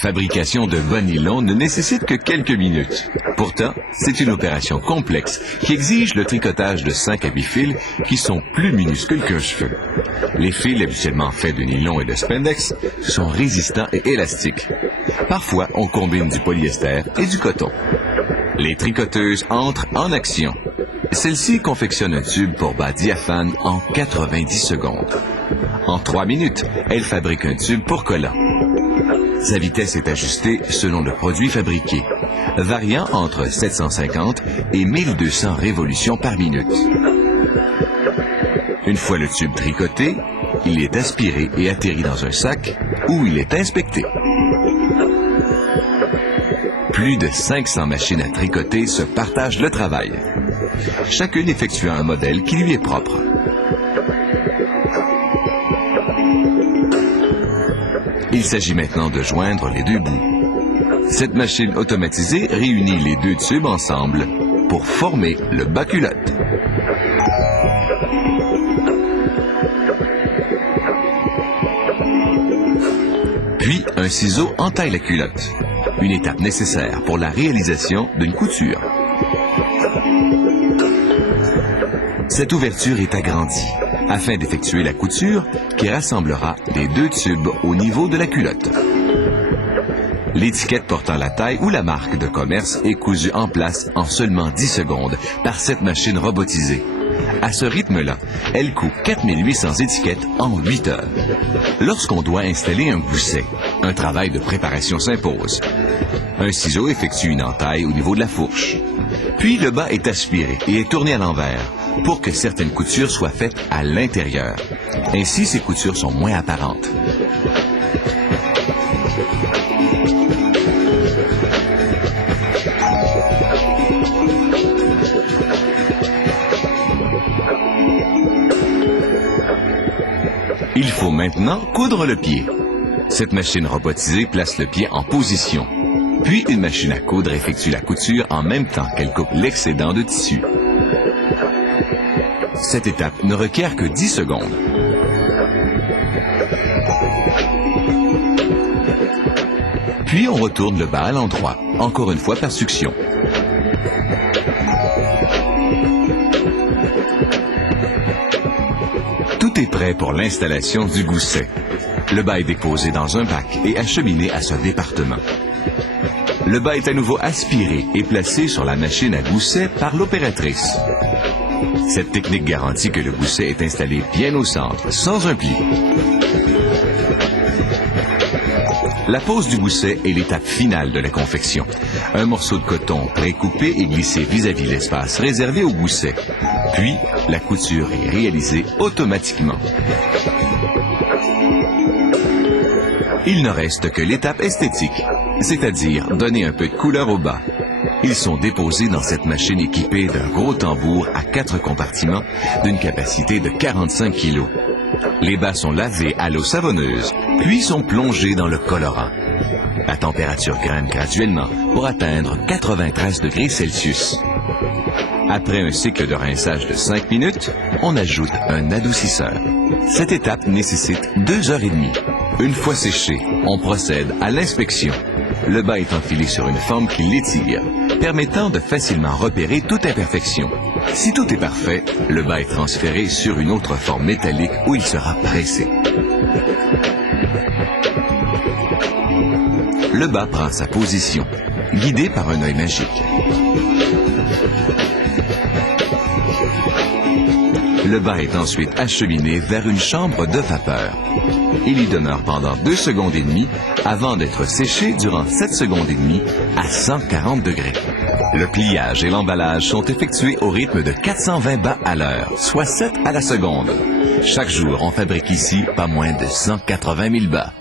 fabrication de bas nylon ne nécessite que quelques minutes. Pourtant, c'est une opération complexe qui exige le tricotage de 5 à 8 fils qui sont plus minuscules qu'un cheveu. Les fils, habituellement faits de nylon et de spandex, sont résistants et élastiques. Parfois, on combine du polyester et du coton. Les tricoteuses entrent en action. Celle-ci confectionne un tube pour bas diaphane en 90 secondes. En 3 minutes, elle fabrique un tube pour collant. Sa vitesse est ajustée selon le produit fabriqué, variant entre 750 et 1200 révolutions par minute. Une fois le tube tricoté, il est aspiré et atterri dans un sac où il est inspecté. Plus de 500 machines à tricoter se partagent le travail, chacune effectuant un modèle qui lui est propre. Il s'agit maintenant de joindre les deux bouts. Cette machine automatisée réunit les deux tubes ensemble pour former le bas-culotte. Puis, un ciseau entaille la culotte, une étape nécessaire pour la réalisation d'une couture. Cette ouverture est agrandie afin d'effectuer la couture qui rassemblera les deux tubes au niveau de la culotte. L'étiquette portant la taille ou la marque de commerce est cousue en place en seulement 10 secondes par cette machine robotisée. À ce rythme-là, elle coud 4800 étiquettes en 8 heures. Lorsqu'on doit installer un gousset, un travail de préparation s'impose. Un ciseau effectue une entaille au niveau de la fourche. Puis le bas est aspiré et est tourné à l'envers pour que certaines coutures soient faites à l'intérieur. Ainsi, ces coutures sont moins apparentes. Il faut maintenant coudre le pied. Cette machine robotisée place le pied en position. Puis une machine à coudre effectue la couture en même temps qu'elle coupe l'excédent de tissu. Cette étape ne requiert que 10 secondes. Puis on retourne le bas à l'endroit, encore une fois par succion. Tout est prêt pour l'installation du gousset. Le bas est déposé dans un bac et acheminé à ce département. Le bas est à nouveau aspiré et placé sur la machine à gousset par l'opératrice. Cette technique garantit que le gousset est installé bien au centre, sans un pli. La pose du gousset est l'étape finale de la confection. Un morceau de coton précoupé est glissé vis-à-vis l'espace réservé au gousset. Puis, la couture est réalisée automatiquement. Il ne reste que l'étape esthétique, c'est-à-dire donner un peu de couleur au bas. Ils sont déposés dans cette machine équipée d'un gros tambour à 4 compartiments d'une capacité de 45 kg. Les bas sont lavés à l'eau savonneuse, puis sont plongés dans le colorant. La température grimpe graduellement pour atteindre 93 degrés Celsius. Après un cycle de rinçage de 5 minutes, on ajoute un adoucisseur. Cette étape nécessite 2 heures et demie. Une fois séché, on procède à l'inspection. Le bas est enfilé sur une forme qui l'étire, permettant de facilement repérer toute imperfection. Si tout est parfait, le bas est transféré sur une autre forme métallique où il sera pressé. Le bas prend sa position, guidé par un œil magique. Le bas est ensuite acheminé vers une chambre de vapeur. Il y demeure pendant 2 secondes et demie avant d'être séché durant 7 secondes et demie à 140 degrés. Le pliage et l'emballage sont effectués au rythme de 420 bas à l'heure, soit 7 à la seconde. Chaque jour, on fabrique ici pas moins de 180 000 bas.